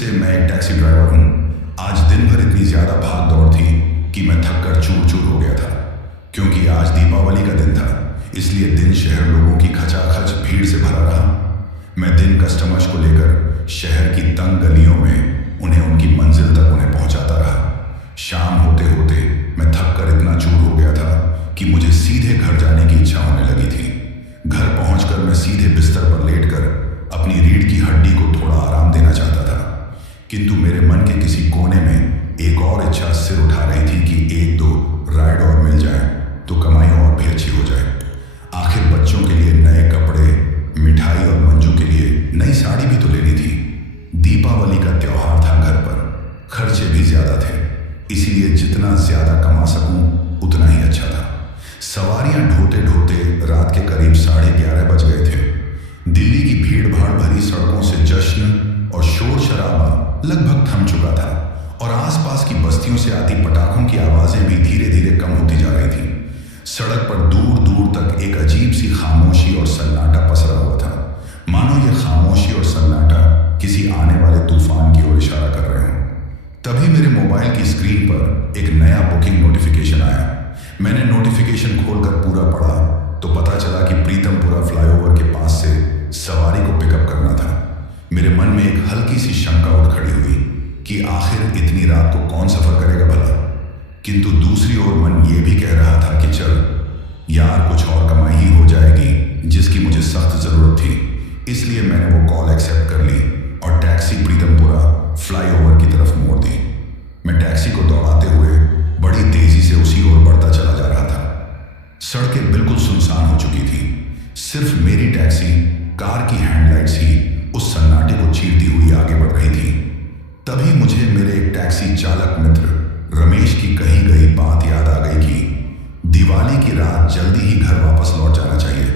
से मैं एक टैक्सी ड्राइवर हूँ। आज दिन भर इतनी ज़्यादा भाग दौड़ थी कि मैं थक कर चूर चूर हो गया था। क्योंकि आज दीपावली का दिन था, इसलिए दिन शहर लोगों की खचाखच भीड़ से भरा रहा। मैं दिन कस्टमर्स को लेकर शहर की तंग गलियों में उन्हें उनकी मंजिल तक उन्हें पहुंचाता रहा। शाम होते होते मैं थक कर इतना चूर हो गया था कि मुझे सीधे घर जाने की इच्छा होने लगी थी। घर पहुंचकर मैं सीधे बिस्तर पर लेटकर अपनी रीढ़ की हड्डी को थोड़ा आराम देना चाहता था, किंतु मेरे मन के किसी कोने में एक और इच्छा सिर उठा रही थी कि एक दो राइड और मिल जाए तो कमाई और भी अच्छी हो जाए। आखिर बच्चों के लिए नए कपड़े, मिठाई और मंजू के लिए नई साड़ी भी तो लेनी थी। दीपावली का त्योहार था, घर पर खर्चे भी ज्यादा थे, इसीलिए जितना ज्यादा कमा सकूं उतना ही अच्छा था। सवारियां ढोते ढोते रात के करीब 11:30 बज गए थे। दिल्ली की भीड़ भाड़ भरी सड़कों से जश्न और शोर शराबा लगभग थम चुका था और आसपास की बस्तियों से आती पटाखों की आवाजें भी धीरे धीरे कम होती जा रही थी। सड़क पर दूर दूर तक एक अजीब सी खामोशी और सन्नाटा पसरा हुआ था, मानो ये खामोशी और सन्नाटा किसी आने वाले तूफान की ओर इशारा कर रहे हों। तभी मेरे मोबाइल की स्क्रीन पर एक नया बुकिंग नोटिफिकेशन आया। मैंने नोटिफिकेशन खोलकर पूरा पढ़ा तो पता चला कि प्रीतमपुरा फ्लाईओवर के पास से सवारी को पिकअप करना था। मेरे मन में एक हल्की सी शंका उठ खड़ी हुई कि आखिर इतनी रात को कौन सफर करेगा भला, किंतु दूसरी ओर मन ये भी कह रहा था कि चल यार, कुछ और कमाई ही हो जाएगी जिसकी मुझे सख्त जरूरत थी। इसलिए मैंने वो कॉल एक्सेप्ट कर ली और टैक्सी प्रीतमपुरा फ्लाईओवर की तरफ मोड़ दी। मैं टैक्सी को दौड़ाते हुए बड़ी तेजी से उसी ओर बढ़ता चला जा रहा था। सड़कें बिल्कुल सुनसान हो चुकी थी, सिर्फ मेरी टैक्सी कार की हेडलाइट्स ही उस सन्नाटे को चीरती हुई आगे बढ़ रही थी। तभी मुझे मेरे एक टैक्सी चालक मित्र रमेश की कही गई बात याद आ गई कि दिवाली की रात जल्दी ही घर वापस लौट जाना चाहिए।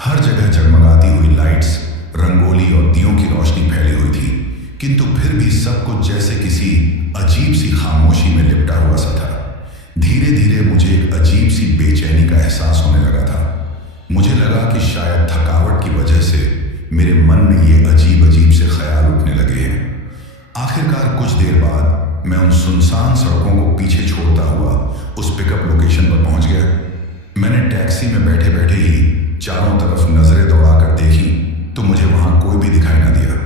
हर जगह जगमगाती हुई लाइट्स, रंगोली और दियों की रोशनी फैली हुई थी, किंतु फिर भी सब कुछ जैसे किसी अजीब सी खामोशी में लिपटा हुआ सा था। धीरे धीरे मुझे एक अजीब सी बेचैनी का एहसास होने लगा था। मुझे लगा कि शायद थकावट की वजह से मेरे मन में ये अजीब अजीब से ख्याल उठने लगे हैं। आखिरकार कुछ देर बाद मैं उन सुनसान सड़कों को पीछे छोड़ता हुआ उस पिकअप लोकेशन पर पहुंच गया। मैंने टैक्सी में बैठे बैठे ही चारों तरफ नजरें दौड़ाकर देखी तो मुझे वहां कोई भी दिखाई ना दिया।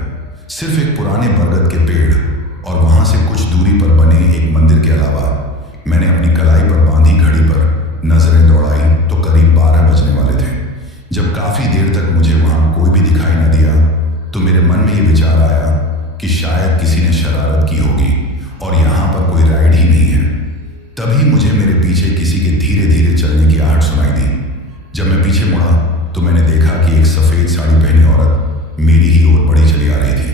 सिर्फ एक पुराने बरगद के पेड़ और वहां से कुछ दूरी पर बने एक मंदिर के अलावा मैंने अपनी कलाई पर बांधी घड़ी पर नजरें दौड़ाई तो करीब 12 बजने वाले थे। जब काफी देर तक मुझे वहां कोई भी दिखाई ना दिया तो मेरे मन में ये विचार आया कि शायद किसी ने शरारत की होगी और यहाँ पर कोई राइड ही नहीं है। तभी मुझे मेरे पीछे किसी के धीरे धीरे चलने की आहट सुनाई दी। जब मैं पीछे मुड़ा तो मैंने देखा कि एक सफेद साड़ी पहनी औरत मेरी ही ओर बढ़ी चली आ रही थी।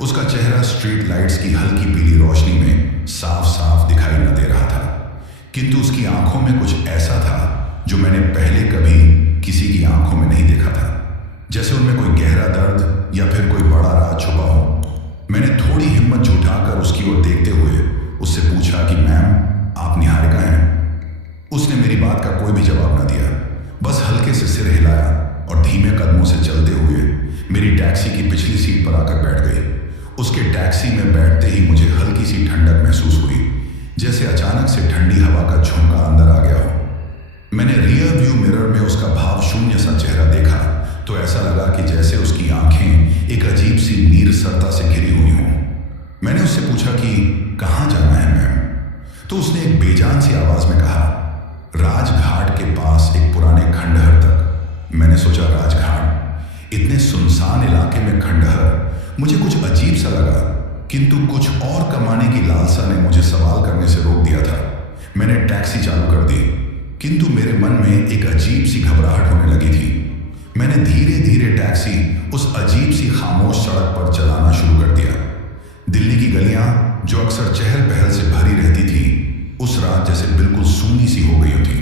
उसका चेहरा स्ट्रीट लाइट्स की हल्की पीली रोशनी में साफ साफ दिखाई न दे रहा था, किंतु उसकी आंखों में कुछ ऐसा था जो मैंने पहले कभी किसी की आंखों में नहीं देखा था, जैसे उनमें कोई गहरा दर्द या फिर कोई बड़ा राज छुपा हो। मैंने थोड़ी हिम्मत जुटाकर उसकी ओर देखते हुए उससे पूछा कि मैम, आप निहारिका हैं? उसने मेरी बात का कोई भी जवाब न दिया, बस हल्के से सिर हिलाया और धीमे कदमों से चलते हुए मेरी टैक्सी की पिछली सीट पर आकर बैठ गई। उसके टैक्सी में बैठते ही मुझे हल्की सी ठंडक महसूस हुई, जैसे अचानक से ठंडी हवा का झोंका अंदर आ गया हो। मैंने रियर व्यू मिरर में उसका भाव शून्य सा चेहरा देखा तो ऐसा लगा कि जैसे उसकी आंखें एक अजीब सी नीरसता से घिरी हुई हों। मैंने उससे पूछा कि कहाँ जाना है मैम? तो उसने एक बेजान सी आवाज में कहा, राजघाट के पास एक पुराने खंडहर तक। मैंने सोचा राजघाट, इतने सुनसान इलाके में खंडहर, मुझे कुछ अजीब सा लगा, किंतु कुछ और कमाने की लालसा ने मुझे सवाल करने से रोक दिया था। मैंने टैक्सी चालू कर दी, किंतु मेरे मन में एक अजीब सी घबराहट होने लगी थी। मैंने धीरे धीरे टैक्सी उस अजीब सी खामोश सड़क पर चलाना शुरू कर दिया। दिल्ली की गलियां जो अक्सर चहल पहल से भरी रहती थी, उस रात जैसे बिल्कुल सूनी सी हो गई थी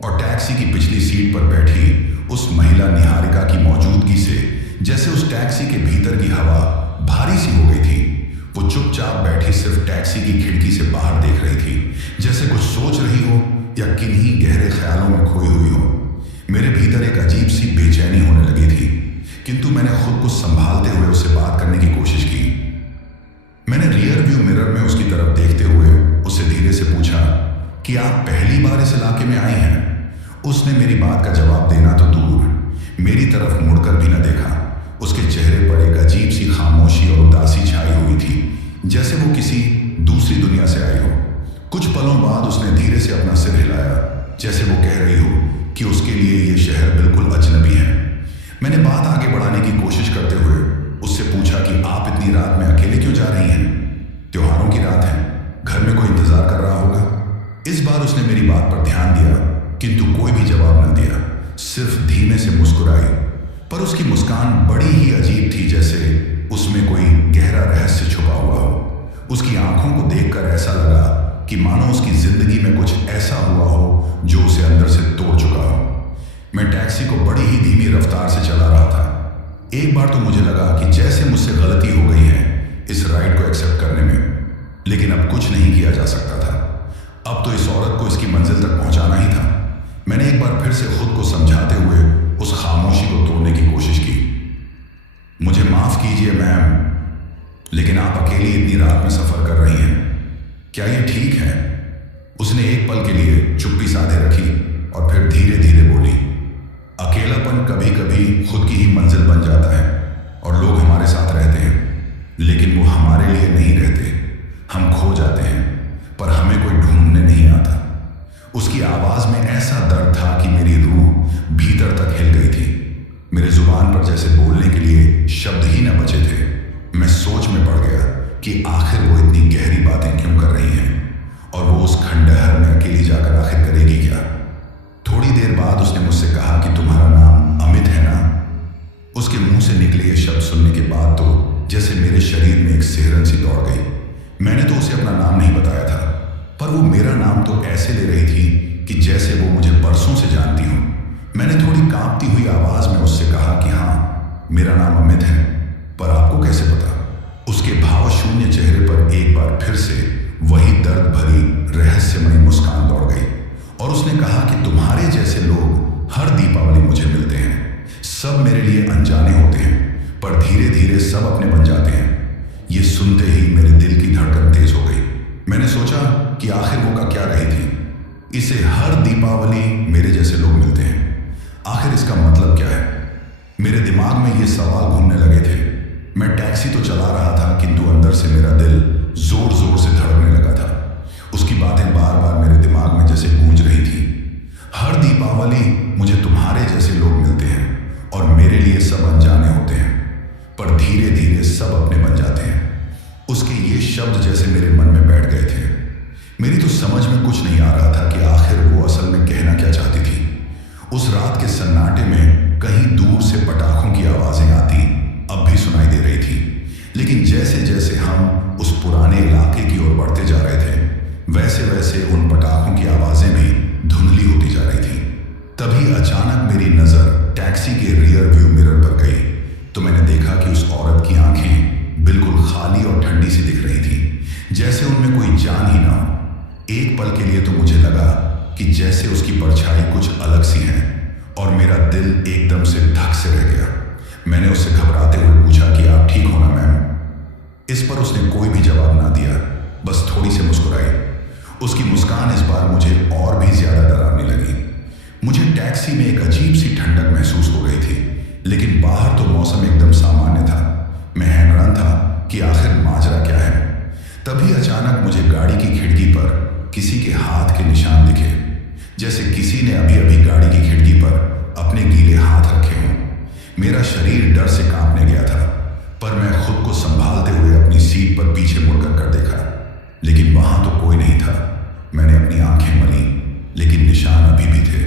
और टैक्सी की पिछली सीट पर बैठी उस महिला निहारिका की मौजूदगी से जैसे उस टैक्सी के भीतर की हवा भारी सी हो गई थी। वो चुपचाप बैठी सिर्फ टैक्सी की खिड़की से बाहर देख रही थी, जैसे कुछ सोच रही हो या किन्हीं गहरे ख्यालों में खोई हुई हो। मेरे भीतर एक अजीब सी बेचैनी होने लगी थी, किंतु मैंने खुद को संभालते हुए उससे बात करने की कोशिश की। धीरे से पूछा कि आप पहली बार इस इलाके में आई हैं। उसने मेरी बात का जवाब देना तो दूर, मेरी तरफ मुड़कर भी न देखा। उसके चेहरे पर एक अजीब सी खामोशी और उदासी छाई हुई थी, जैसे वो किसी दूसरी दुनिया से आई हो। कुछ पलों बाद उसने धीरे से अपना सिर हिलाया, जैसे वो कह रही हो कि उसके लिए ये शहर बिल्कुल अजनबी है। मैंने बात आगे बढ़ाने की कोशिश करते हुए उससे पूछा कि आप इतनी रात में अकेले क्यों जा रही हैं? त्योहारों की रात है, घर में कोई इंतजार कर रहा होगा। इस बार उसने मेरी बात पर ध्यान दिया, किंतु कोई भी जवाब न दिया, सिर्फ धीमे से मुस्कुराई। पर उसकी मुस्कान बड़ी ही अजीब थी, जैसे उसमें कोई गहरा रहस्य छुपा हुआ हो। उसकी आंखों को देखकर ऐसा लगा कि मानो उसकी जिंदगी में कुछ ऐसा हुआ हो जो उसे अंदर से तोड़ चुका हो। मैं टैक्सी को बड़ी ही धीमी रफ्तार से चला रहा था। एक बार तो मुझे लगा कि जैसे मुझसे गलती हो गई है इस राइड को एक्सेप्ट करने में, लेकिन अब कुछ नहीं किया जा सकता था। अब तो इस औरत को इसकी मंजिल तक पहुंचाना ही था। मैंने एक बार फिर से खुद को समझाते हुए उस खामोशी को तोड़ने की कोशिश की। मुझे माफ कीजिए मैम, लेकिन आप अकेली इतनी रात में सफर कर रही हैं, क्या ये ठीक है? उसने एक पल के लिए चुप्पी साधे रखी और फिर धीरे धीरे बोली, अकेलापन कभी कभी खुद की ही मंजिल बन जाता है और लोग हमारे साथ रहते हैं, लेकिन वो हमारे लिए नहीं रहते। हम खो जाते हैं पर हमें कोई ढूंढने नहीं आता। उसकी आवाज में ऐसा दर्द था कि मेरी रूह भीतर तक हिल गई थी। मेरे जुबान पर जैसे बोलने के लिए शब्द ही न बचे थे। मैं सोच में पड़ गया कि आखिर वो इतनी गहरी बातें क्यों कर रही हैं और वो उस खंडहर में अकेली जाकर आखिर करेगी क्या? थोड़ी देर बाद उसने मुझसे कहा कि तुम्हारा नाम अमित है ना? उसके मुंह से निकले ये शब्द सुनने के बाद तो जैसे मेरे शरीर में एक सिहरन सी दौड़ गई। मैंने तो उसे अपना नाम नहीं बताया था, पर वो मेरा नाम तो ऐसे ले रही थी कि जैसे वो मुझे बरसों से जानती हो। मैंने थोड़ी कांपती हुई आवाज में उससे कहा कि हाँ, मेरा नाम अमित है, पर आपको कैसे पता? उसके भाव शून्य चेहरे पर एक बार फिर से वही दर्द भरी रहस्यमयी मुस्कान दौड़ गई और उसने कहा कि तुम्हारे जैसे लोग हर दीपावली मुझे मिलते हैं। सब मेरे लिए अनजाने होते हैं, पर धीरे धीरे सब अपने बन जाते हैं। ये सुनते ही मेरे दिल की धड़कन तेज हो गई। मैंने सोचा कि आखिर वो का क्या रही थी। इसे हर दीपावली मेरे जैसे लोग मिलते हैं, आखिर इसका मतलब क्या है? मेरे दिमाग में ये सवाल घूमने लगे थे। मैं टैक्सी तो चला रहा था, किंतु अंदर से मेरा दिल जोर जोर से धड़कने लगा था। उसकी बातें बार बार मेरे दिमाग में जैसे गूंज रही थी। हर दीपावली मुझे तुम्हारे जैसे लोग मिलते हैं और मेरे लिए सब अनजाने होते हैं, पर धीरे धीरे सब अपने बन जाते हैं। उसके ये शब्द जैसे मेरे मन में बैठ गए थे। मेरी तो समझ में कुछ नहीं आ रहा था कि आखिर वो असल में कहना क्या चाहती थी। उस रात के सन्नाटे में कहीं दूर से पटाखों की आवाजें आती अब भी सुनाई दे रही थी, लेकिन जैसे जैसे हम उस पुराने इलाके की ओर बढ़ते जा रहे थे, वैसे वैसे उन पटाखों की आवाजें भी धुंधली होती जा रही थी। तभी अचानक मेरी नजर टैक्सी के रियर व्यू मिरर पर गई तो मैंने देखा कि उस औरत की आंखें बिल्कुल खाली और ठंडी सी दिख रही थी, जैसे उनमें कोई जान ही ना हो। एक पल के लिए तो मुझे लगा कि जैसे उसकी परछाई कुछ अलग सी है और मेरा दिल एकदम से धक से रह गया। मैंने उससे घबराते हुए पूछा कि आप ठीक हो ना मैम? इस पर उसने कोई भी जवाब ना दिया, बस थोड़ी सी मुस्कुराई। उसकी मुस्कान इस बार मुझे और भी ज्यादा डरावनी लगी। मुझे टैक्सी में एक अजीब सी ठंडक महसूस हो गई थी, लेकिन बाहर तो मौसम एकदम सामान्य था। मैं हैरान था कि आखिर माजरा क्या है। तभी अचानक मुझे गाड़ी की खिड़की पर किसी के हाथ के निशान दिखे, जैसे किसी ने अभी अभी गाड़ी की खिड़की पर अपने गीले हाथ रखे हों। मेरा शरीर डर से कांपने गया था, पर मैं खुद को संभालते हुए अपनी सीट पर पीछे मुड़कर कर देखा, लेकिन वहां तो कोई नहीं था। मैंने अपनी आंखें मली, लेकिन निशान अभी भी थे।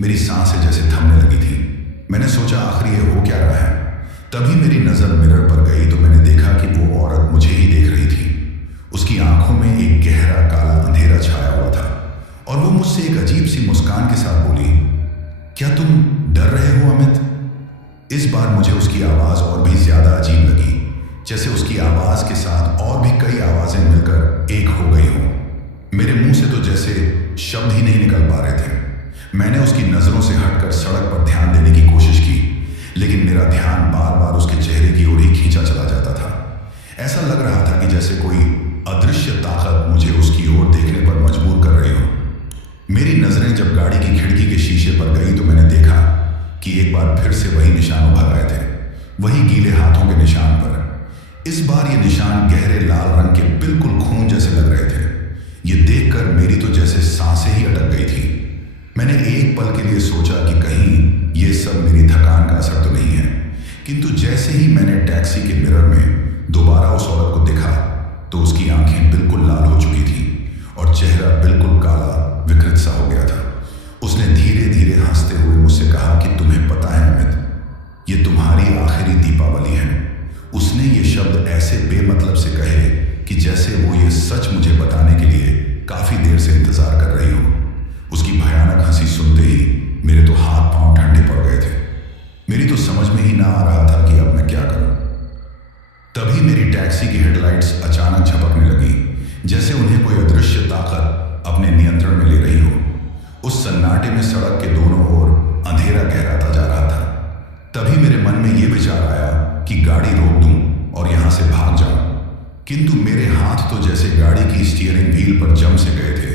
मेरी सांसें जैसे थमने लगी थी। मैंने सोचा आखिर ये हो क्या रहा है। तभी मेरी नजर मिरर पर गई तो मैंने देखा कि वो औरत मुझे ही देख रही थी। उसकी आंखों में एक गहरा काला अंधेरा छाया हुआ था और वो मुझसे एक अजीब सी मुस्कान के साथ बोली, क्या तुम डर रहे हो अमित? इस बार मुझे उसकी आवाज और भी ज्यादा अजीब लगी, जैसे उसकी आवाज के साथ और भी कई आवाजें मिलकर एक हो गई हों। मेरे मुंह से तो जैसे शब्द ही नहीं निकल पा रहे थे। मैंने उसकी नजरों से हटकर सड़क पर ध्यान देने की कोशिश की, लेकिन मेरा ध्यान बार बार उसके चेहरे की ओर ही खींचा चला जाता था। ऐसा लग रहा था कि जैसे कोई अदृश्य ताकत मुझे उसकी ओर देखने पर मजबूर कर रही हो। मेरी नजरें जब गाड़ी की खिड़की के शीशे पर गई तो मैंने देखा कि एक बार फिर से वही निशान उभर रहे थे, वही गीले हाथों के निशान पर। इस बार ये निशान गहरे लाल रंग के बिल्कुल खून जैसे लग रहे थे। ये देखकर मेरी तो जैसे सांसें ही अटक गई थी। मैंने एक पल के लिए सोचा कि कहीं ये सब मेरी थकान का असर तो नहीं है, किंतु जैसे ही मैंने टैक्सी के मिरर में दोबारा उस औरत को देखा तो उसकी आंखें बिल्कुल लाल हो चुकी थी और चेहरा बिल्कुल काला विकृत सा हो गया था। उसने धीरे धीरे हंसते हुए मुझसे कहा कि तुम्हें पता है अमित, ये तुम्हारी आखिरी दीपावली है। उसने ये शब्द ऐसे बेमतलब से कहे कि जैसे वो ये सच मुझे बताने के लिए काफी देर से इंतजार कर रही हो। उसकी भयानक हंसी सुनते ही मेरे तो हाथ पांव ठंडे पड़ गए थे। मेरी तो समझ में ही ना आ रहा था कि अब मैं क्या करूं। तभी मेरी टैक्सी की हेडलाइट्स अचानक झपकने लगी, जैसे उन्हें कोई अदृश्य ताकत अपने नियंत्रण में ले रही हो। उस सन्नाटे में सड़क के दोनों ओर अंधेरा गहराता जा रहा था। तभी मेरे मन में यह विचार आया कि गाड़ी रोक दूं और यहां से भाग जाऊं, किंतु मेरे हाथ तो जैसे गाड़ी की स्टीयरिंग व्हील पर जम से गए थे।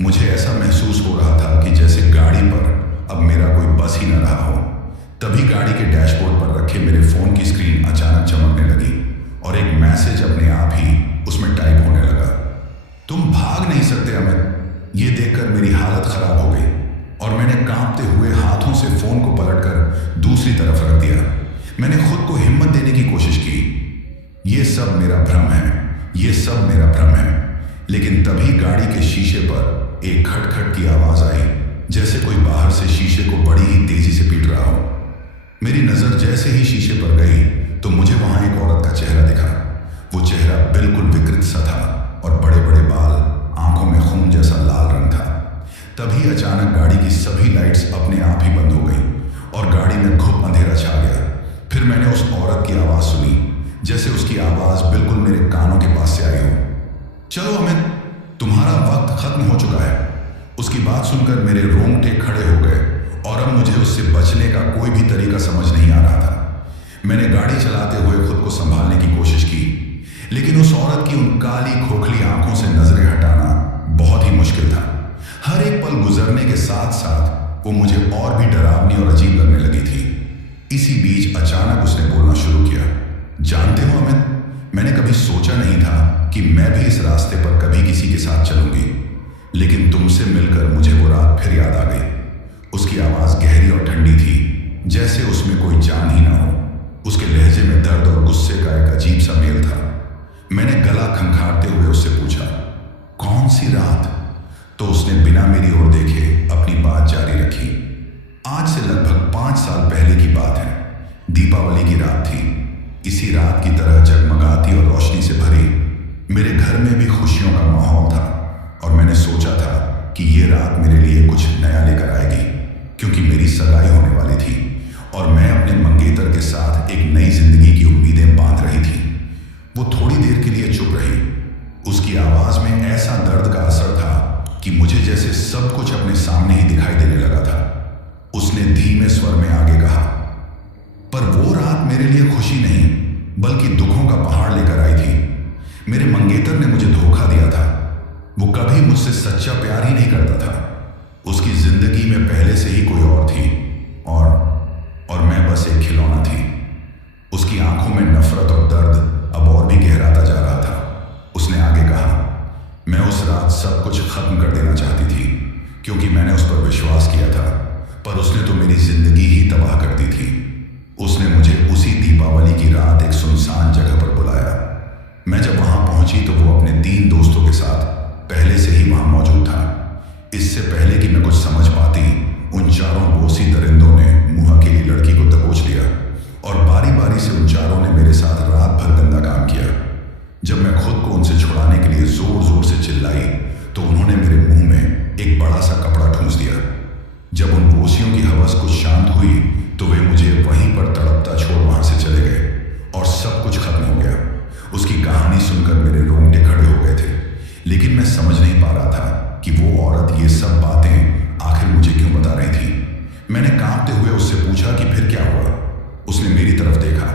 मुझे ऐसा महसूस हो रहा था कि जैसे गाड़ी पर अब मेरा कोई बस ही न रहा हो। तभी गाड़ी के डैशबोर्ड पर रखे मेरे फोन की स्क्रीन अचानक चमकने लगी और एक मैसेज अपने आप ही उसमें टाइप होने लगा। तुम भाग नहीं सकते अमित। ये देखकर मेरी हालत खराब हो गई और मैंने कांपते हुए हाथों से फोन को पलटकर दूसरी तरफ रख दिया। मैंने खुद को हिम्मत देने की कोशिश की। ये सब मेरा भ्रम है, ये सब मेरा भ्रम है। लेकिन तभी गाड़ी के शीशे पर एक खटखट की आवाज आई, जैसे कोई बाहर से शीशे को बड़ी ही तेजी से पीट रहा हो। मेरी नजर जैसे ही शीशे पर गई तो मुझे वहां एक औरत का चेहरा दिखा। वो चेहरा बिल्कुल विकृत सा था और बड़े बड़े बाल, आंखों में खून जैसा लाल रंग था। तभी अचानक गाड़ी की सभी लाइट्स अपने आप ही बंद हो गई और गाड़ी में घुप अंधेरा छा गया। फिर मैंने उस औरत की आवाज सुनी, जैसे उसकी आवाज बिल्कुल मेरे कानों के पास से आई हो। चलो अमित, तुम्हारा वक्त खत्म हो चुका है। उसकी बात सुनकर मेरे रोंगटे खड़े हो गए और अब मुझे उससे बचने का कोई भी तरीका समझ नहीं आ रहा था। मैंने गाड़ी चलाते हुए खुद को संभालने की कोशिश की, लेकिन उस औरत की उन काली खोखली आंखों से नजरें हटाना बहुत ही मुश्किल था। हर एक पल गुजरने के साथ साथ वो मुझे और भी डरावनी और अजीब लगने लगी थी। इसी बीच अचानक उसने बोलना शुरू किया, जानते हो अमित, मैंने कभी सोचा नहीं था कि मैं भी इस रास्ते पर कभी किसी के साथ चलूंगी, लेकिन तुमसे मिलकर मुझे वो रात फिर याद आ गई। उसकी आवाज गहरी और ठंडी थी, जैसे उसमें कोई जान ही ना हो। उसके लहजे में दर्द और गुस्से का एक अजीब सा मेल था। मैंने गला खंखारते हुए उससे पूछा, कौन सी रात? तो उसने बिना मेरी ओर देखे अपनी बात जारी रखी। आज से लगभग 5 साल पहले की बात है। दीपावली की रात थी। इसी रात की तरह जगमगाती और रोशनी से भरी मेरे घर में भी खुशियों का माहौल था और मैंने सोचा था कि ये रात मेरे लिए कुछ नया लेकर आएगी, क्योंकि मेरी सगाई होने वाली थी और मैं अपने मंगेतर के साथ एक नई जिंदगी की उम्मीदें बांध रही थी। वो थोड़ी देर के लिए चुप रही। उसकी आवाज में ऐसा दर्द का असर था कि मुझे जैसे सब कुछ अपने सामने ही दिखाई देने लगा था। उसने धीमे स्वर में आगे कहा, पर वो रात मेरे लिए खुशी नहीं बल्कि दुखों का पहाड़ लेकर आई थी। मेरे मंगेतर ने मुझे धोखा दिया था। वो कभी मुझसे सच्चा प्यार ही नहीं करता था। उसकी जिंदगी में पहले से ही कोई और थी और मैं बस एक खिलौना थी। उसकी आंखों में नफरत और दर्द अब और भी गहराता जा रहा था। उसने आगे कहा, मैं उस रात सब कुछ खत्म कर देना चाहती थी क्योंकि मैंने उस पर विश्वास किया था, पर उसने तो मेरी जिंदगी ही तबाह कर दी थी। उसने मुझे उसी दीपावली की रात एक सुनसान जगह पर बुलाया। मैं जब वहां पहुंची तो वो अपने 3 दोस्तों के साथ पहले से ही वहां मौजूद था। इससे पहले कि मैं कुछ समझ पाती, उन चारों बोसी दरिंदों ने मुंह अकेली लड़की को दबोच लिया और बारी बारी से उन चारों ने मेरे साथ रात भर गंदा काम किया। जब मैं खुद को उनसे छुड़ाने के लिए जोर जोर से चिल्लाई तो उन्होंने मेरे मुंह में एक बड़ा सा कपड़ा ठूंस दिया। जब उन बोसियों की हवस कुछ शांत हुई तो वे मुझे वहीं पर तड़पता छोड़ वहां से चले गए और सब कुछ खत्म हो गया। उसकी कहानी सुनकर मेरे रोंगटे खड़े हो गए थे, लेकिन मैं समझ नहीं पा रहा था कि वो औरत ये सब बातें आखिर मुझे क्यों बता रही थी। मैंने कांपते हुए उससे पूछा कि फिर क्या हुआ। उसने मेरी तरफ देखा।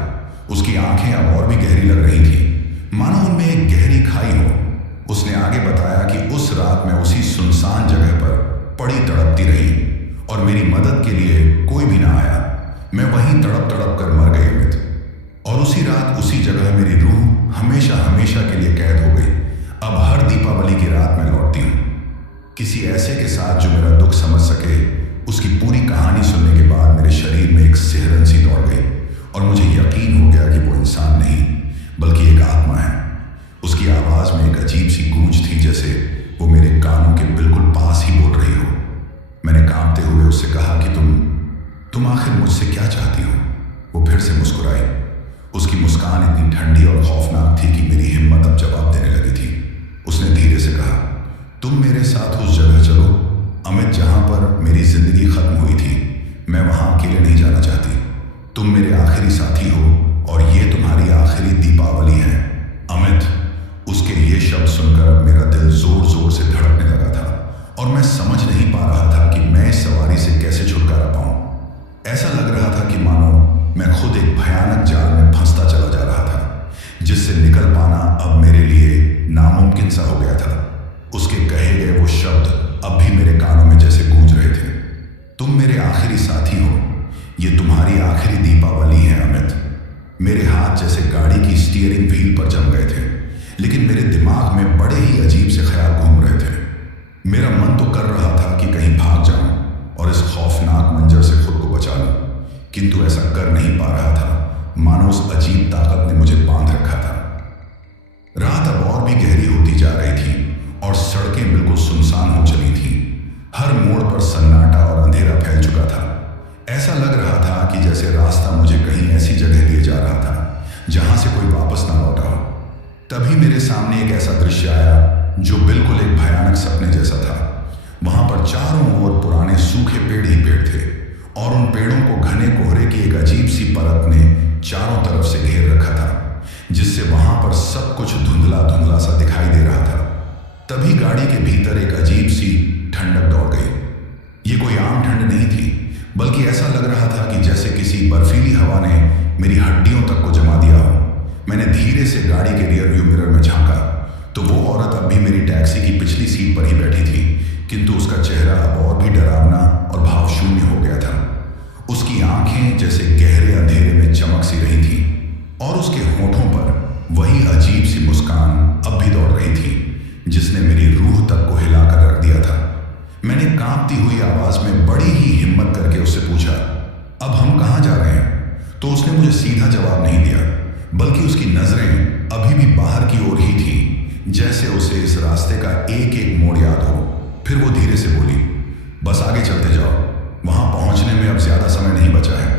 उसकी आंखें अब और भी गहरी लग रही थी, मानो उनमें एक गहरी खाई हो। उसने आगे बताया कि उस रात मैं उसी सुनसान जगह पर पड़ी तड़पती रही और मेरी मदद के लिए कोई भी ना आया। मैं वहीं तड़प तड़प कर मर गई अमित। और उसी रात उसी जगह मेरी रूह हमेशा हमेशा के लिए कैद हो गई। अब हर दीपावली की रात मैं लौटती हूँ किसी ऐसे के साथ जो मेरा दुख समझ सके। उसकी पूरी कहानी सुनने के बाद मेरे शरीर में एक सिहरन सी दौड़ गई और मुझे यकीन हो गया कि वो इंसान नहीं बल्कि एक आत्मा है। उसकी आवाज में एक अजीब सी गूंज थी, जैसे वो मेरे कानों के बिल्कुल पास ही बोल रही हो। मैंने कांपते हुए उससे कहा कि तुम आखिर मुझसे क्या चाहती हो? वो फिर से मुस्कुराई। उसकी मुस्कान इतनी ठंडी और खौफनाक थी कि मेरी हिम्मत अब जवाब देने लगी थी। उसने धीरे से कहा, तुम मेरे साथ उस जगह चलो अमित जहां पर मेरी जिंदगी खत्म हुई थी। मैं वहां अकेले नहीं जाना चाहती। तुम मेरे आखिरी साथी हो और ये तुम्हारी आखिरी दीपावली है अमित। उसके ये शब्द सुनकर अब मेरा दिल जोर जोर से धड़कने लगा था और मैं समझ नहीं पा रहा था कि मैं इस सवारी से कैसे छुटकारा पाऊं। ऐसा लग रहा था कि मानो मैं खुद एक भयानक जाल में फंसता चला जा रहा था, जिससे निकल पाना अब मेरे लिए नामुमकिन सा हो गया था। उसके कहे गए वो शब्द अब भी मेरे कानों में जैसे गूंज रहे थे। तुम मेरे आखिरी साथी हो, ये तुम्हारी आखिरी दीपावली है अमित। मेरे हाथ जैसे गाड़ी की स्टीयरिंग व्हील पर जम गए थे, लेकिन मेरे दिमाग में बड़े ही अजीब से ख्याल घूम रहे थे। मेरा मन तो कर रहा था कि कहीं भाग जाऊं और इस खौफनाक मंजर से खुद को बचा लूं, किंतु ऐसा कर नहीं पा रहा था। मानो उस अजीब ताकत ने मुझे बांध रखा था। रात अब और भी गहरी होती जा रही थी और सड़कें बिल्कुल सुनसान हो चली थीं। हर मोड़ पर सन्नाटा और अंधेरा फैल चुका था। ऐसा लग रहा था कि जैसे रास्ता मुझे कहीं ऐसी जगह ले जा रहा था जहां से कोई वापस ना लौटा हो। तभी मेरे सामने एक ऐसा दृश्य आया जो बिल्कुल एक भयानक सपने जैसा था। वहां पर चारों ओर पुराने सूखे पेड़ ही पेड़ थे और उन पेड़ों को घने कोहरे की एक अजीब सी परत ने चारों तरफ से घेर रखा था, जिससे वहां पर सब कुछ धुंधला धुंधला सा दिखाई दे रहा था। तभी गाड़ी के भीतर एक अजीब सी ठंडक दौड़ गई। ये कोई आम ठंड नहीं थी, बल्कि ऐसा लग रहा था कि जैसे किसी बर्फीली हवा ने मेरी हड्डियों तक को जमा दिया हो। मैंने धीरे से गाड़ी के रियर व्यू मिरर में झांका तो वो औरत अब भी मेरी टैक्सी की पिछली सीट पर ही बैठी थी, किंतु उसका चेहरा अब और भी डरावना और भावशून्य हो गया था। उसकी आंखें जैसे गहरे अंधेरे में चमक सी रही थी और उसके होठों पर वही अजीब सी मुस्कान अब भी दौड़ रही थी, जिसने मेरी रूह तक को हिलाकर रख दिया था। मैंने कांपती हुई आवाज में बड़ी ही हिम्मत करके उससे पूछा, अब हम कहाँ जा रहे हैं? तो उसने मुझे सीधा जवाब नहीं दिया, बल्कि उसकी नजरें अभी भी बाहर की ओर ही थी, जैसे उसे इस रास्ते का एक एक मोड़ याद हो। फिर वो धीरे से बोली, बस आगे चलते जाओ, वहां पहुंचने में अब ज्यादा समय नहीं बचा है।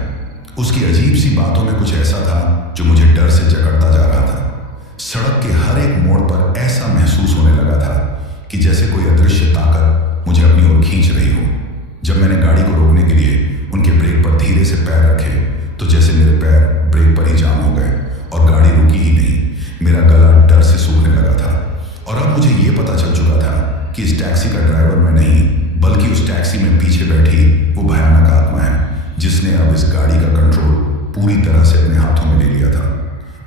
उसकी अजीब सी बातों में कुछ ऐसा था जो मुझे डर से जकड़ता जा रहा था। सड़क के हर एक मोड़ पर ऐसा महसूस होने लगा था कि जैसे कोई अदृश्य ताकत मुझे अपनी ओर खींच रही हो। जब मैंने गाड़ी को रोकने के लिए उनके ब्रेक पर धीरे से पैर रखे तो जैसे मेरे पैर ब्रेक पर ही जाम हो गए और गाड़ी रुकी ही नहीं। मेरा गला डर से सूखने लगा था और अब मुझे ये पता चल चुका था कि इस टैक्सी का ड्राइवर मैं नहीं, बल्कि उस टैक्सी में पीछे बैठी वो भयानक आत्मा है, जिसने अब इस गाड़ी का कंट्रोल पूरी तरह से अपने हाथों में ले लिया था।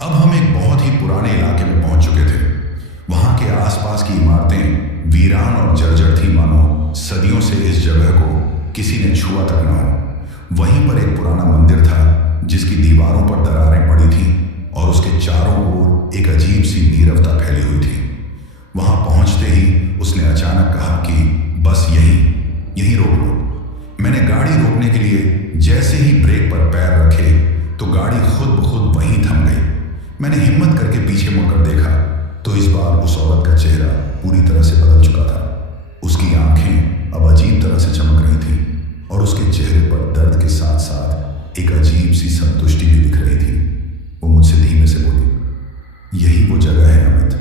अब हम एक बहुत ही पुराने इलाके में पहुंच चुके थे। वहां के आसपास की इमारतें वीरान और जर्जर थी, मानो सदियों से इस जगह को किसी ने छुआ तक न हो। वहीं पर एक पुराना मंदिर था जिसकी दीवारों पर दरारें पड़ी थीं और उसके चारों ओर एक अजीब सी नीरवता फैली हुई थी। वहां पहुंचते ही उसने अचानक कहा कि बस यहीं रोक लो। मैंने गाड़ी रोकने के लिए जैसे ही ब्रेक पर पैर रखे तो गाड़ी खुद ब खुद वहीं थम गई। मैंने हिम्मत करके पीछे मुड़कर देखा तो इस बार उस औरत का चेहरा पूरी तरह से बदल चुका था। उसकी आंखें अब अजीब तरह से चमक रही थी और उसके चेहरे पर दर्द के साथ साथ एक अजीब सी संतुष्टि भी दिख रही थी। वो मुझसे धीमे से बोली, यही वो जगह है अमित,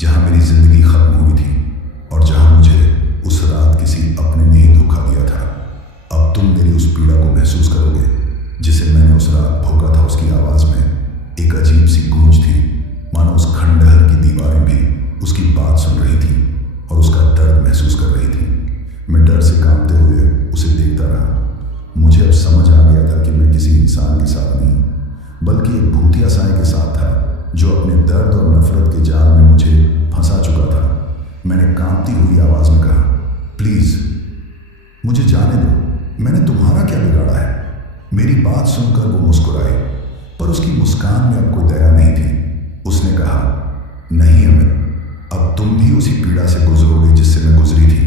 जहां मेरी जिंदगी खत्म हुई थी और जहां मुझे उस रात किसी अपने ने ही धोखा दिया था। अब तुम मेरी उस पीड़ा को महसूस करोगे जिसे मैंने उस रात भोगा था। उसकी आवाज में एक अजीब सी गूंज थी, मानो उस खंडहर की दीवारें भी उसकी बात सुन रही थी और उसका दर्द महसूस कर रही थी। मैं डर से कांपते हुए उसे देखता रहा। मुझे अब समझ आ गया था कि मैं किसी इंसान के साथ नहीं, बल्कि एक भूतिया साए के साथ था जो अपने दर्द और नफरत के जाल में मुझे फंसा चुका था। बात सुनकर वो मुस्कुराई, पर उसकी मुस्कान में अब कोई दया नहीं थी। उसने कहा, नहीं अमित, अब तुम भी उसी पीड़ा से गुजरोगे जिससे मैं गुजरी थी।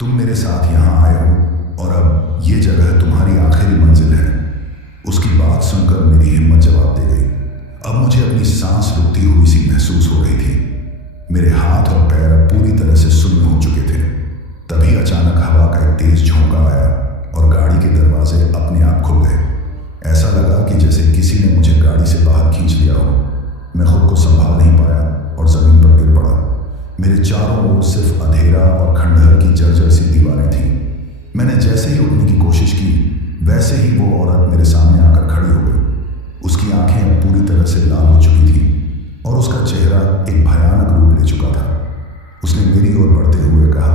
तुम मेरे साथ यहाँ आए हो और अब ये जगह तुम्हारी आखिरी मंजिल है। उसकी बात सुनकर मेरी हिम्मत जवाब दे गई। अब मुझे अपनी सांस रुकती हुई सी महसूस हो रही थी। मेरे हाथ और पैर अब पूरी तरह से सुन्न हो चुके थे। तभी अचानक हवा का एक तेज झोंका आया और गाड़ी के दरवाजे अपने आप खुल गए। ऐसा लगा कि जैसे किसी ने मुझे गाड़ी से बाहर खींच लिया हो। मैं खुद को संभाल नहीं पाया और जमीन पर गिर पड़ा। मेरे चारों ओर सिर्फ अंधेरा और खंडहर की जर्जर सी दीवारें थीं। मैंने जैसे ही उठने की कोशिश की, वैसे ही वो औरत मेरे सामने आकर खड़ी हो गई। उसकी आंखें पूरी तरह से लाल हो चुकी थीं और उसका चेहरा एक भयानक रूप ले चुका था। उसने मेरी ओर बढ़ते हुए कहा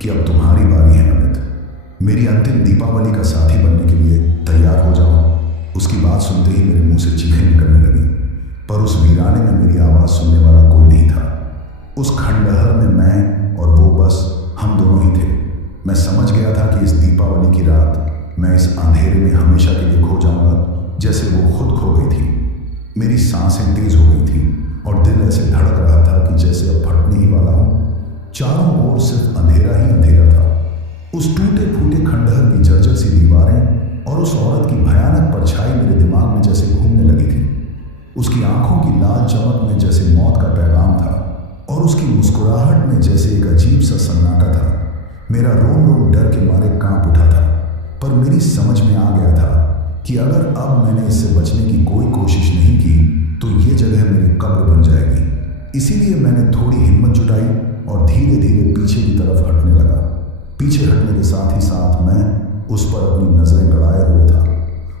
कि अब तुम्हारी बारी है अमित, मेरी अंतिम दीपावली का साथी बनने के लिए तैयार हो जाओ। उसकी बात सुनते ही मेरे मुंह से चीखें निकलने लगी, पर उस वीराने में मेरी आवाज़ सुनने वाला कोई नहीं था। उस खंडहर में मैं और वो बस हम दोनों ही थे। मैं समझ गया था कि इस दीपावली की रात मैं इस अंधेरे में हमेशा के लिए खो जाऊंगा, जैसे वो खुद खो गई थी। मेरी सांसें तेज हो गई थीं और दिल ऐसे धड़क रहा था कि जैसे अब फटने ही वाला हूं। चारों ओर सिर्फ अंधेरा ही अंधेरा था। उस टूटे फूटे खंडहर की जर्जर सी दीवारें और उस औरत की भयानक परछाई मेरे दिमाग में जैसे घूमने लगी थी। उसकी आंखों की लाल चमक में जैसे मौत का पैगाम था और उसकी मुस्कुराहट में जैसे एक अजीब सा सन्नाटा था। मेरा रोम रोम डर के मारे कांप उठा था, पर मेरी समझ में आ गया था कि अगर अब मैंने इससे बचने की कोई कोशिश नहीं की तो ये जगह मेरी कब्र बन जाएगी। इसीलिए मैंने थोड़ी हिम्मत जुटाई और धीरे धीरे पीछे की तरफ हटने लगा। पीछे हटने के साथ ही साथ मैं उस पर अपनी नजरें गड़ाए हुए था।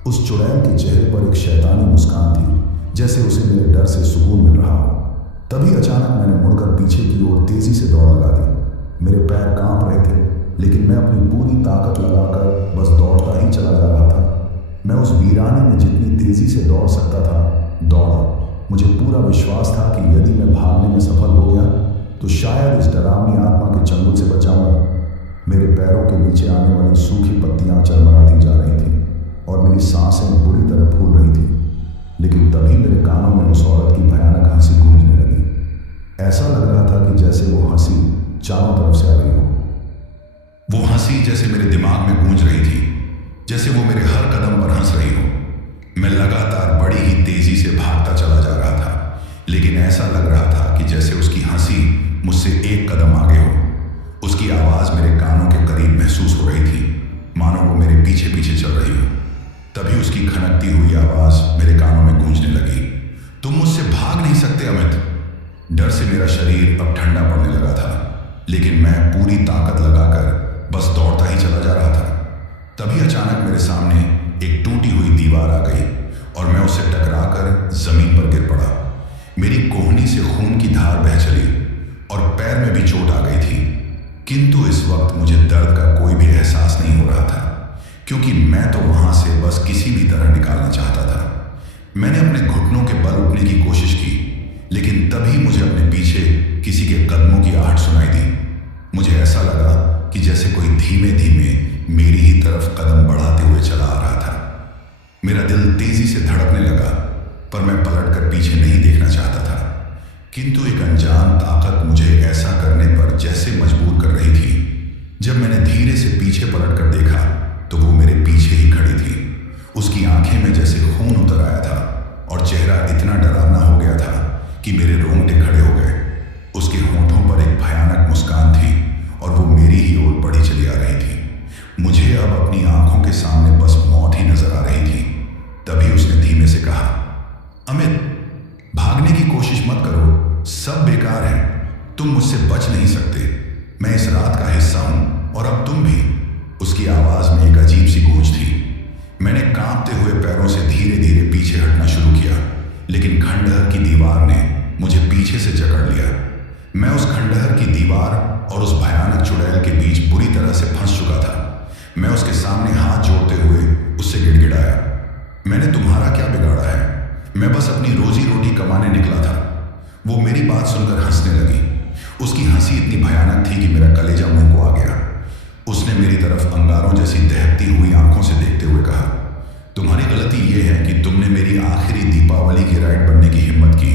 उस चुड़ैल के चेहरे पर एक शैतानी मुस्कान थी, जैसे उसे मेरे डर से सुकून मिल रहा हो। तभी अचानक मैंने मुड़कर पीछे की ओर तेजी से दौड़ लगा दी। मेरे पैर कांप रहे थे, लेकिन मैं अपनी पूरी ताकत लगाकर बस दौड़ता ही चला जा रहा था। मैं उस वीराने में जितनी तेजी से दौड़ सकता था दौड़ा। मुझे पूरा विश्वास था कि यदि मैं भागने में सफल हो गया तो शायद इस डरावनी आत्मा के चंगुल से बचाऊंगा। मेरे पैरों के नीचे आने वाली सूखी पत्तियां चरमराती जा रही थीं और मेरी सांसें बुरी तरह फूल रही थीं। लेकिन तभी मेरे कानों में उस औरत की भयानक हंसी गूंजने लगी। ऐसा लग रहा था कि जैसे वो हंसी चारों तरफ से आ रही हो। वो हंसी जैसे मेरे दिमाग में गूंज रही थी, जैसे वो मेरे हर कदम पर हंस रही हो। मैं लगातार बड़ी ही तेजी से भागता चला जा रहा था, लेकिन ऐसा लग रहा था कि जैसे उसकी हंसी मुझसे एक कदम आगे हो। उसकी आवाज़ मेरे कानों के करीब महसूस हो रही थी, मानो वो मेरे पीछे पीछे चल रही हो। तभी उसकी खनकती हुई आवाज़ मेरे कानों में गूंजने लगी, तुम मुझसे भाग नहीं सकते अमित। डर से मेरा शरीर अब ठंडा पड़ने लगा था, लेकिन मैं पूरी ताकत लगाकर बस दौड़ता ही चला जा रहा था। तभी अचानक मेरे सामने एक टूटी हुई दीवार आ गई और मैं उससे टकराकर जमीन पर गिर पड़ा। मेरी कोहनी से खून की धार बह चली और पैर में भी चोट आ गई थी, किंतु इस वक्त मुझे दर्द का कोई भी एहसास नहीं हो रहा था, क्योंकि मैं तो वहां से बस किसी भी तरह निकालना चाहता था। मैंने अपने घुटनों के बल उठने की कोशिश की, लेकिन तभी मुझे अपने पीछे किसी के कदमों की आहट सुनाई दी। मुझे ऐसा लगा कि जैसे कोई धीमे धीमे मेरी ही तरफ कदम बढ़ाते हुए चला आ रहा था। मेरा दिल तेजी से धड़कने लगा, पर मैं पलटकर पीछे नहीं देखना चाहता था। किंतु एक अनजान ताकत मुझे ऐसा करने पर जैसे मजबूर कर रही थी। जब मैंने धीरे से पीछे पलटकर देखा तो वो मेरे पीछे ही खड़ी थी। उसकी आंखें में जैसे खून उतर आया था और चेहरा इतना डरावना हो गया था कि मेरे रोंगटे खड़े हो गए। उसके होंठों पर एक भयानक मुस्कान थी और वो मेरी ही ओर बढ़ी चली आ रही थी। मुझे अब अपनी आंखों के सामने बस मौत ही नजर आ रही थी। तभी उसने धीमे से कहा, अमित, भागने की कोशिश मत करो, सब बेकार है, तुम मुझसे बच नहीं सकते। मैं इस रात का हिस्सा हूं और अब तुम भी। उसकी आवाज में एक अजीब सी गूंज थी। मैंने कांपते हुए पैरों से धीरे धीरे पीछे हटना शुरू किया, लेकिन खंडहर की दीवार ने मुझे पीछे से जकड़ लिया। मैं उस खंडहर की दीवार और उस भयानक चुड़ैल के बीच बुरी तरह से फंस चुका था। मैं उसके सामने हाथ जोड़ते हुए उससे गिड़गिड़ाया, मैंने तुम्हारा क्या बिगाड़ा है? मैं बस अपनी रोजी रोटी कमाने निकला था। वो मेरी बात सुनकर हंसने लगी। उसकी हंसी इतनी भयानक थी कि मेरा कलेजा मुंह को आ गया। उसने मेरी तरफ अंगारों जैसी दहकती हुई आंखों से देखते हुए कहा, तुम्हारी गलती यह है कि तुमने मेरी आखिरी दीपावली की राइड बनने की हिम्मत की।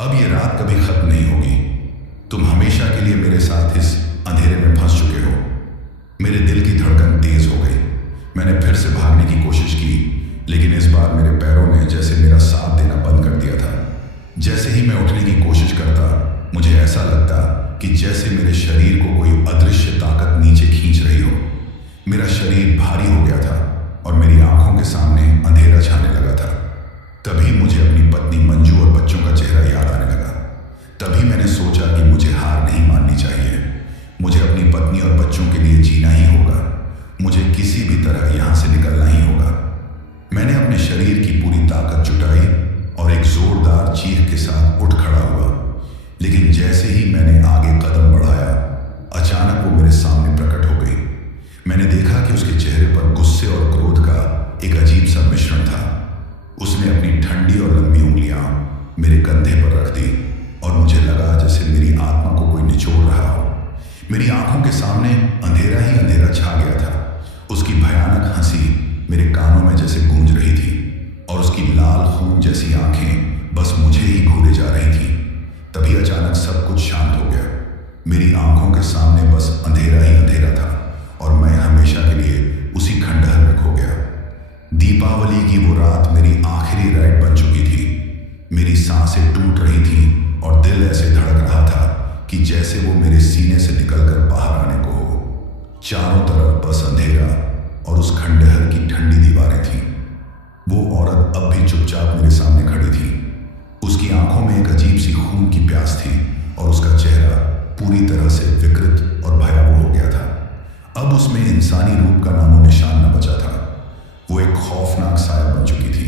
अब यह रात कभी खत्म नहीं होगी। तुम हमेशा के लिए मेरे साथ इस अंधेरे में फंस चुके हो। मेरे दिल की धड़कन तेज हो गई। मैंने फिर से भागने की कोशिश की, लेकिन इस बार मेरे पैरों ने जैसे मेरा साथ देना बंद कर दिया था। जैसे ही मैं उठने की कोशिश करता, मुझे ऐसा लगता कि जैसे मेरे शरीर को कोई अदृश्य ताकत नीचे खींच रही हो। मेरा शरीर भारी हो गया था और मेरी आंखों के सामने अंधेरा छाने लगा था। तभी मुझे अपनी पत्नी मंजू और बच्चों का चेहरा याद आने लगा। तभी मैंने सोचा कि मुझे हार नहीं माननी चाहिए। मुझे अपनी पत्नी और बच्चों के लिए जीना ही होगा। मुझे किसी भी तरह यहां से निकलना ही होगा। मैंने अपने शरीर की पूरी ताकत जुटाई और एक जोरदार चीख के साथ उठ खड़ा हुआ। लेकिन जैसे ही मैंने आगे कदम बढ़ाया, अचानक वो मेरे सामने प्रकट हो गई। मैंने देखा कि उसके चेहरे पर गुस्से और क्रोध का एक अजीब सा मिश्रण था। उसने अपनी ठंडी और लंबी उंगलियां मेरे कंधे पर रख दी और मुझे लगा जैसे मेरी आत्मा को कोई निचोड़ रहा हो। मेरी आंखों के सामने अंधेरा ही अंधेरा छा गया था। उसकी भयानक हंसी मेरे कानों में जैसे गूंज रही थी और उसकी लाल खून जैसी आंखें बस मुझे ही घूरे जा रही थी। तभी अचानक सब कुछ शांत हो गया। मेरी आंखों के सामने बस अंधेरा ही अंधेरा था और मैं हमेशा के लिए उसी खंडहर में खो गया। दीपावली की वो रात मेरी आखिरी राइड बन चुकी थी। मेरी सांसें टूट रही थी और दिल ऐसे धड़क रहा था कि जैसे वो मेरे सीने से निकलकर बाहर आने को हो। चारों तरफ बस अंधेरा और उस खंडहर की ठंडी दीवारें थीं। वो औरत अब भी चुपचाप मेरे सामने खड़ी थी। उसकी आंखों में एक अजीब सी खून की प्यास थी और उसका चेहरा पूरी तरह से विकृत और भयावह हो गया था। अब उसमें इंसानी रूप का नामो निशान न बचा था। वो एक खौफनाक साया बन चुकी थी।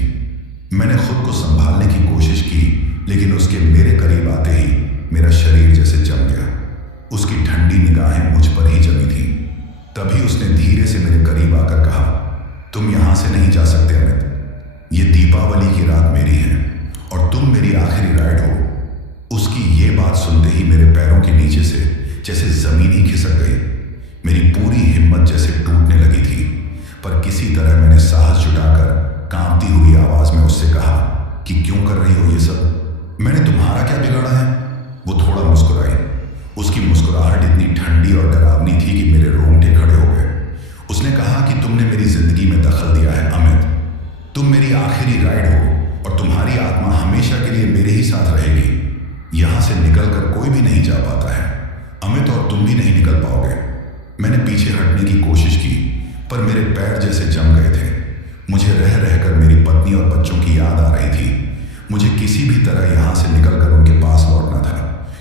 मैंने खुद को संभालने की कोशिश की, लेकिन उसके मेरे करीब आते ही मेरा शरीर जैसे जम गया। उसकी ठंडी निगाहें मुझ पर ही जमी थी। तभी उसने धीरे से मेरे करीब आकर कहा, तुम यहां से नहीं जा सकते अमित। ये दीपावली की रात मेरी है और तुम मेरी आखिरी राइड हो। उसकी ये बात सुनते ही मेरे पैरों के नीचे से जैसे जमीन ही खिसक गई। मेरी पूरी हिम्मत जैसे टूटने लगी थी, पर किसी तरह मैंने साहस जुटाकर कांपती हुई आवाज में उससे कहा कि क्यों कर रही हो ये सब? मैंने तुम्हारा क्या बिगाड़ा है? वो थोड़ा मुस्कुराई। उसकी मुस्कुराहट इतनी ठंडी और डरावनी थी कि मेरे रोंगटे खड़े हो गए। उसने कहा कि तुमने मेरी जिंदगी में दखल दिया है अमित। तुम मेरी आखिरी राइड हो और तुम्हारी आत्मा हमेशा के लिए मेरे ही साथ रहेगी। यहां से निकलकर कोई भी नहीं जा पाता है अमित, और तुम भी नहीं निकल पाओगे। मैंने पीछे हटने की कोशिश की, पर मेरे पैर जैसे जम गए थे। मुझे रह रहकर मेरी पत्नी और बच्चों की याद आ रही थी। मुझे किसी भी तरह यहां से निकलकर उनके पास लौटना था,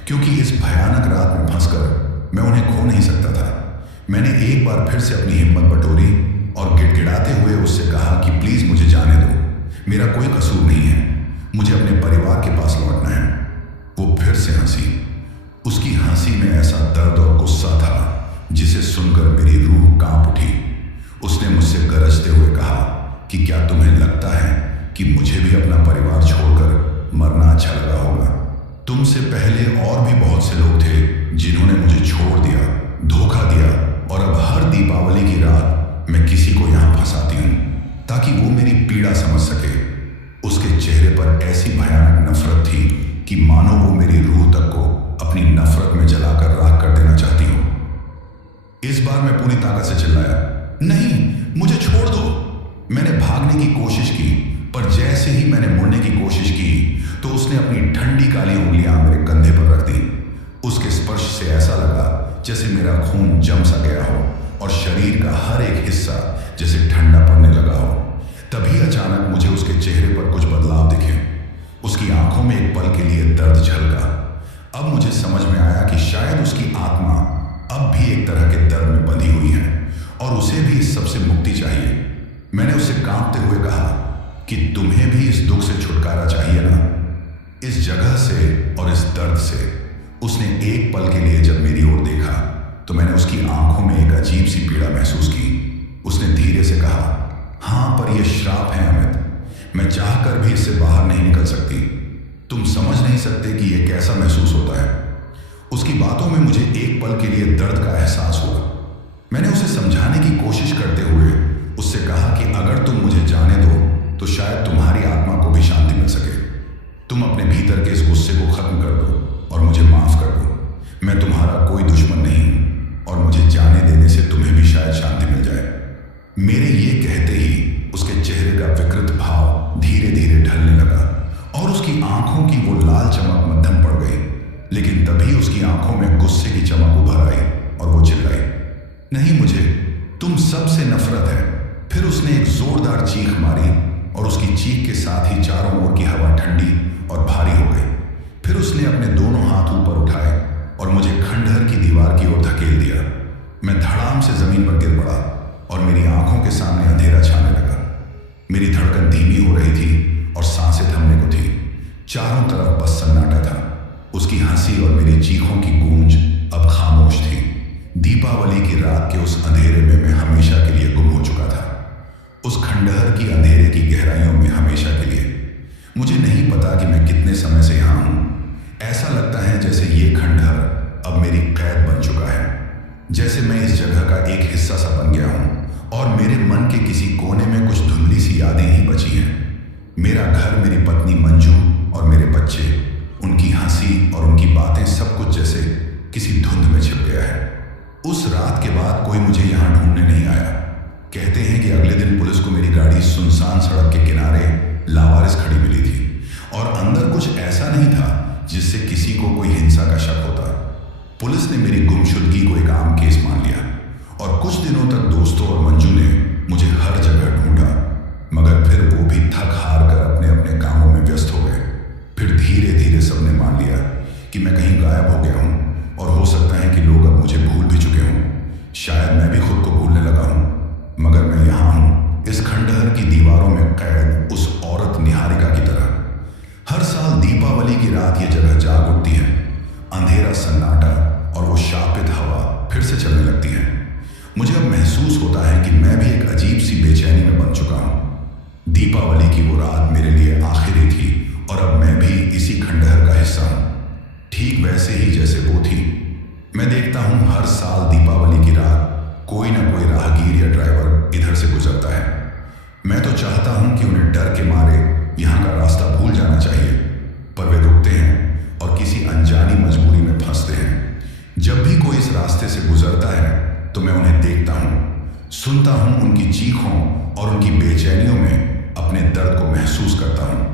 क्योंकि इस भयानक रात में फंसकर मैं उन्हें खो नहीं सकता था। मैंने एक बार फिर से अपनी हिम्मत बटोरी और गिड़गिड़ाते हुए उससे कहा कि प्लीज मुझे जाने दो, मेरा कोई कसूर नहीं है, मुझे अपने परिवार के पास लौटना है। वो फिर से हंसी। उसकी हंसी में ऐसा दर्द और गुस्सा था जिसे सुनकर मेरी रूह कांप उठी। उसने मुझसे गरजते हुए कहा कि क्या तुम्हें लगता है कि मुझे भी अपना परिवार छोड़कर मरना अच्छा लगा होगा? तुमसे पहले और भी बहुत से लोग थे जिन्होंने मुझे छोड़ दिया, धोखा दिया, और अब हर दीपावली की रात मैं किसी को यहां फंसाती हूं ताकि वो मेरी पीड़ा समझ सके। उसके चेहरे पर ऐसी भयानक नफरत थी कि मानो वो मेरी रूह तक को अपनी नफरत में जलाकर राख कर देना चाहती हो। इस बार मैं पूरी ताकत से चिल्लाया, नहीं, मुझे छोड़ दो। मैंने भागने की कोशिश की, पर जैसे ही मैंने मुड़ने की कोशिश की तो उसने अपनी ठंडी काली उंगलियां मेरे कंधे पर रख दी। उसके स्पर्श से ऐसा लगा जैसे मेरा खून जम सा गया हो और शरीर का हर एक हिस्सा जैसे ठंडा पड़ने लगा हो। तभी अचानक मुझे उसके चेहरे पर कुछ बदलाव दिखे। उसकी आंखों में एक पल के लिए दर्द झलका। अब मुझे समझ में आया कि शायद उसकी आत्मा अब भी एक तरह के दर्द में बंधी हुई है और उसे भी इस सब से मुक्ति चाहिए। मैंने उससे कांपते हुए कहा कि तुम्हें भी इस दुख से छुटकारा चाहिए ना, इस जगह से और इस दर्द से। उसने एक पल के लिए जब मेरी ओर देखा तो मैंने उसकी आंखों में एक अजीब सी पीड़ा महसूस की। उसने धीरे से कहा, हाँ, पर यह श्राप है अमित, मैं चाहकर भी इससे बाहर नहीं निकल सकती। तुम समझ नहीं सकते कि यह कैसा महसूस होता है। उसकी बातों में मुझे एक पल के लिए दर्द का एहसास हुआ। मैंने उसे समझाने की कोशिश करते हुए उससे कहा कि अगर तुम मुझे जाने दो तो शायद तुम्हारी आत्मा को भी शांति मिल सके। तुम अपने भीतर के इस गुस्से को खत्म कर दो और मुझे माफ कर दो। मैं तुम्हारा कोई दुश्मन नहीं हूं और मुझे जाने देने से तुम्हें भी शायद शांति मिल जाए। मेरे ये कहते ही उसके चेहरे का विकृत भाव धीरे धीरे ढलने लगा और उसकी आंखों की वो लाल चमक मध्यम पड़ गई। लेकिन तभी उसकी आंखों में गुस्से की चमक उभर आई और वो चिल्लाई, नहीं, मुझे तुम सबसे नफरत है। फिर उसने एक जोरदार चीख मारी और उसकी चीख के साथ ही चारों ओर की हवा ठंडी और भारी हो गई। फिर उसने अपने दोनों हाथ ऊपर उठाए और मुझे खंडहर की दीवार की ओर धकेल दिया। मैं धड़ाम से जमीन पर गिर पड़ा और मेरी आंखों के सामने अंधेरा छाने लगा। मेरी धड़कन धीमी हो रही थी और सांसें थमने को थी। चारों तरफ बस सन्नाटा था। उसकी हंसी और मेरी चीखों की गूंज अब खामोश थी। दीपावली की रात के उस अंधेरे में मैं हमेशा के लिए गुम हो चुका था, उस खंडहर की अंधेरे की गहराइयों में हमेशा के लिए। मुझे नहीं पता कि मैं कितने समय से यहां हूं। ऐसा लगता है जैसे ये खंडहर अब मेरी कैद बन चुका है, जैसे मैं इस जगह का एक हिस्सा सा बन गया हूं और मेरे मन के किसी कोने में कुछ धुंधली सी यादें ही बची हैं। मेरा घर, मेरी पत्नी मंजू और मेरे बच्चे, उनकी हंसी और उनकी बातें, सब कुछ जैसे किसी धुंध में छिप गया है। उस रात के बाद कोई मुझे यहां ढूंढने नहीं आया। कहते हैं कि अगले दिन पुलिस को मेरी गाड़ी सुनसान सड़क के किनारे लावारिस खड़ी मिली थी और अंदर कुछ ऐसा नहीं था जिससे किसी को कोई हिंसा का शक होता। पुलिस ने मेरी गुमशुदगी को एक आम केस मान लिया और कुछ दिनों तक दोस्तों और मंजू ने मुझे हर जगह ढूंढा, मगर फिर वो भी थक हार कर अपने अपने कामों में व्यस्त हो गए। फिर धीरे धीरे सबने मान लिया कि मैं कहीं गायब हो गया हूं और हो सकता है कि लोग अब मुझे भूल भी चुके हों। शायद मैं भी खुद को भूलने लगा हूं, मगर मैं यहां हूं, इस खंडहर की दीवारों में कैद उस औरत निहारिका की तरह। हर साल दीपावली की रात ये जगह जाग उठती है। अंधेरा, सन्नाटा और वो शापित हवा फिर से चलने लगती है। मुझे अब महसूस होता है कि मैं भी एक अजीब सी बेचैनी में बन चुका हूं। दीपावली की वो रात मेरे लिए आखिरी थी और अब मैं भी इसी खंडहर का हिस्सा हूं, ठीक वैसे ही जैसे वो थी। मैं देखता हूं हर साल दीपावली की रात कोई ना कोई राहगीर या ड्राइवर इधर से गुजरता है। मैं तो चाहता हूं कि उन्हें डर के मारे यहां का रास्ता भूल जाना चाहिए, पर वे रुकते हैं और किसी अनजानी मजबूरी में फंसते हैं। जब भी कोई इस रास्ते से गुजरता है तो मैं उन्हें देखता हूं, सुनता हूं उनकी चीखों और उनकी बेचैनियों में अपने दर्द को महसूस करता हूं।